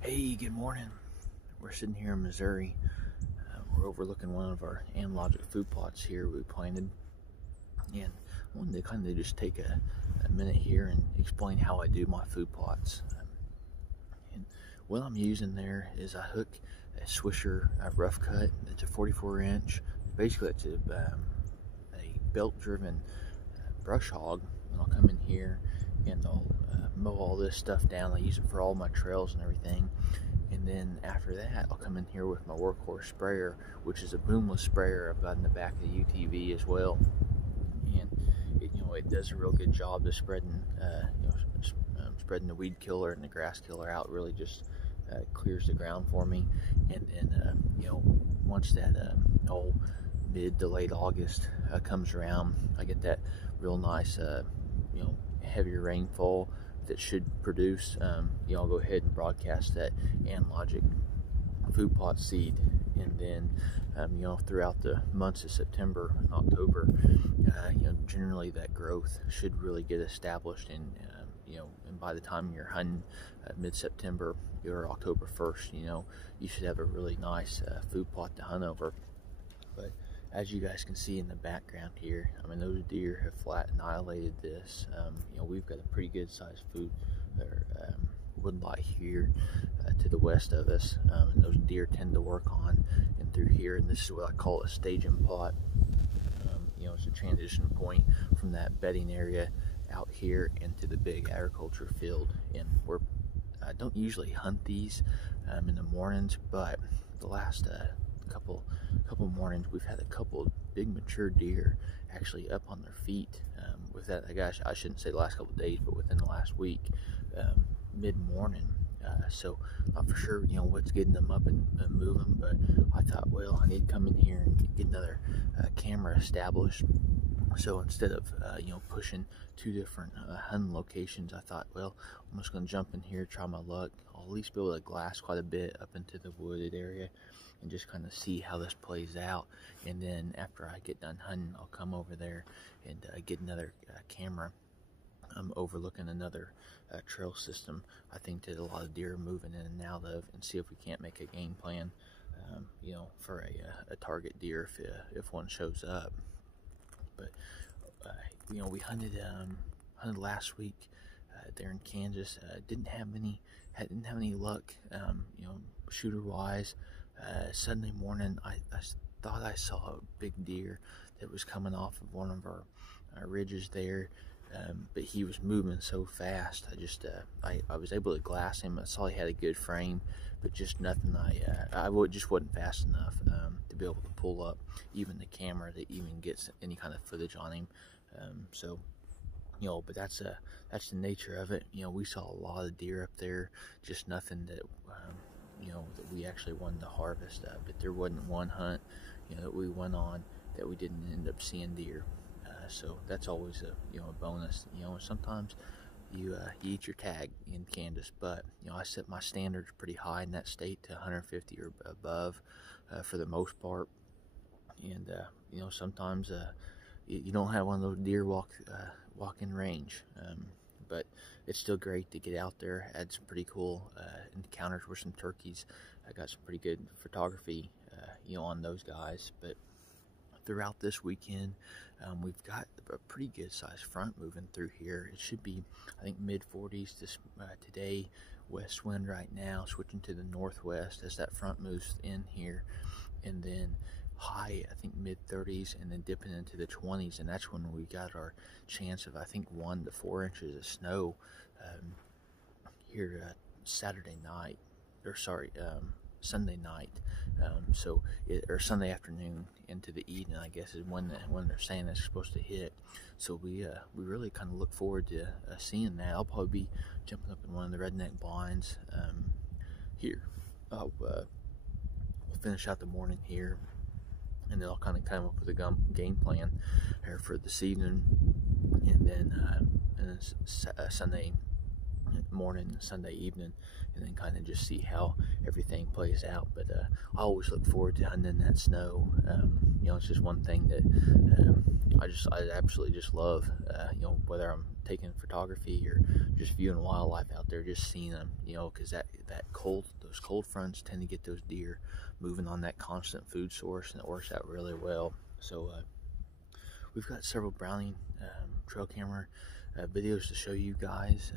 Hey, good morning. We're sitting here in Missouri. We're overlooking one of our analogic food plots here we planted. And I wanted to kind of just take a minute here and explain how I do my food plots. And what I'm using there is I hook a Swisher rough cut. It's a 44 inch. Basically, it's a belt-driven brush hog. And I'll come in here and I'll mow all this stuff down. I use it for all my trails and everything. And then after that, I'll come in here with my Workhorse Sprayer, which is a boomless sprayer I've got in the back of the UTV as well. And it does a real good job of spreading, spreading the weed killer and the grass killer out. Really just clears the ground for me. And once that whole mid to late August comes around, I get that real nice, heavier rainfall that should produce, I'll go ahead and broadcast that analogic food plot seed. And then, throughout the months of September and October, generally that growth should really get established. And by the time you're hunting mid-September or October 1st, you should have a really nice food plot to hunt over. But as you guys can see in the background here, those deer have flat annihilated this. We've got a pretty good sized woodlot here to the west of us, and those deer tend to work on and through here. And this is what I call a staging plot. It's a transition point from that bedding area out here into the big agriculture field. And I don't usually hunt these in the mornings, but the last couple mornings we've had a couple big mature deer actually up on their feet. With that, I shouldn't say the last couple days, but within the last week, mid-morning. So not for sure what's getting them up and moving, but I thought, well, I need to come in here and get another camera established. So instead of pushing two different hunting locations, I thought, well, I'm just going to jump in here, try my luck. I'll at least be able to glass quite a bit up into the wooded area and just kind of see how this plays out. And then after I get done hunting, I'll come over there and get another camera overlooking another trail system I think that a lot of deer are moving in and out of, and see if we can't make a game plan for a target deer if one shows up. But we hunted last week there in Kansas. Didn't have any luck shooter wise. Sunday morning I thought I saw a big deer that was coming off of one of our ridges there, but he was moving so fast. I was able to glass him. I saw he had a good frame, but just nothing. Just wasn't fast enough to be able to pull up even the camera to even get any kind of footage on him. But that's the nature of it. We saw a lot of deer up there, just nothing that that we actually wanted to harvest. But there wasn't one hunt that we went on that we didn't end up seeing deer. So that's always a bonus. Sometimes you eat your tag in Kansas, but I set my standards pretty high in that state to 150 or above for the most part. And sometimes you don't have one of those deer walk in range, but it's still great to get out there. Had some pretty cool encounters with some turkeys. I got some pretty good photography on those guys. But throughout this weekend, we've got a pretty good sized front moving through here. It should be, I think, mid-40s today. West wind right now, switching to the northwest as that front moves in here, and then high, I think, mid-30s, and then dipping into the 20s. And that's when we got our chance of, I think, 1 to 4 inches of snow here Sunday night, or Sunday afternoon into the evening, I guess, is when they're saying it's supposed to hit. So we really kind of look forward to seeing that. I'll probably be jumping up in one of the redneck blinds here. We'll finish out the morning here, and then I'll kind of come up with a game plan here for this evening. And then Sunday morning and Sunday evening, and then kind of just see how everything plays out. But I always look forward to hunting in that snow. You know, it's just one thing that I absolutely just love. You know, whether I'm taking photography or just viewing wildlife out there, just seeing them. You know, because those cold fronts tend to get those deer moving on that constant food source, and it works out really well. So we've got several Browning trail camera videos to show you guys,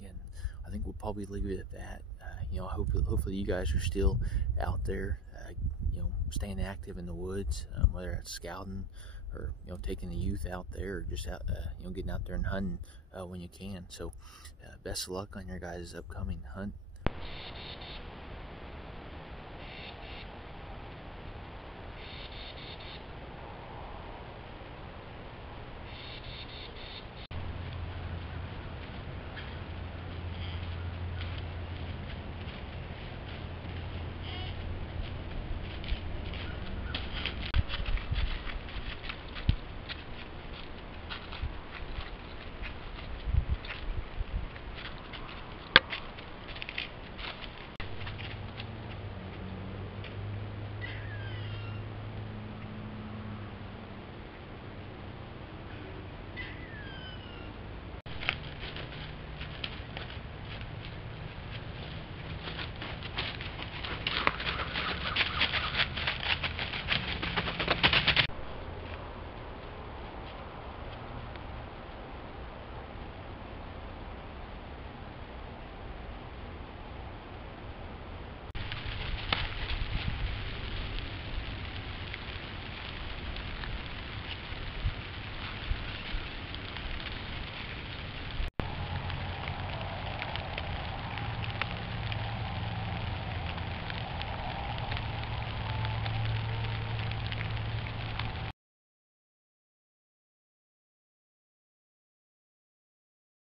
and I think we'll probably leave it at that. You know, hopefully you guys are still out there, you know, staying active in the woods, whether it's scouting or, you know, taking the youth out there, or just out, you know, getting out there and hunting when you can. So best of luck on your guys' upcoming hunt.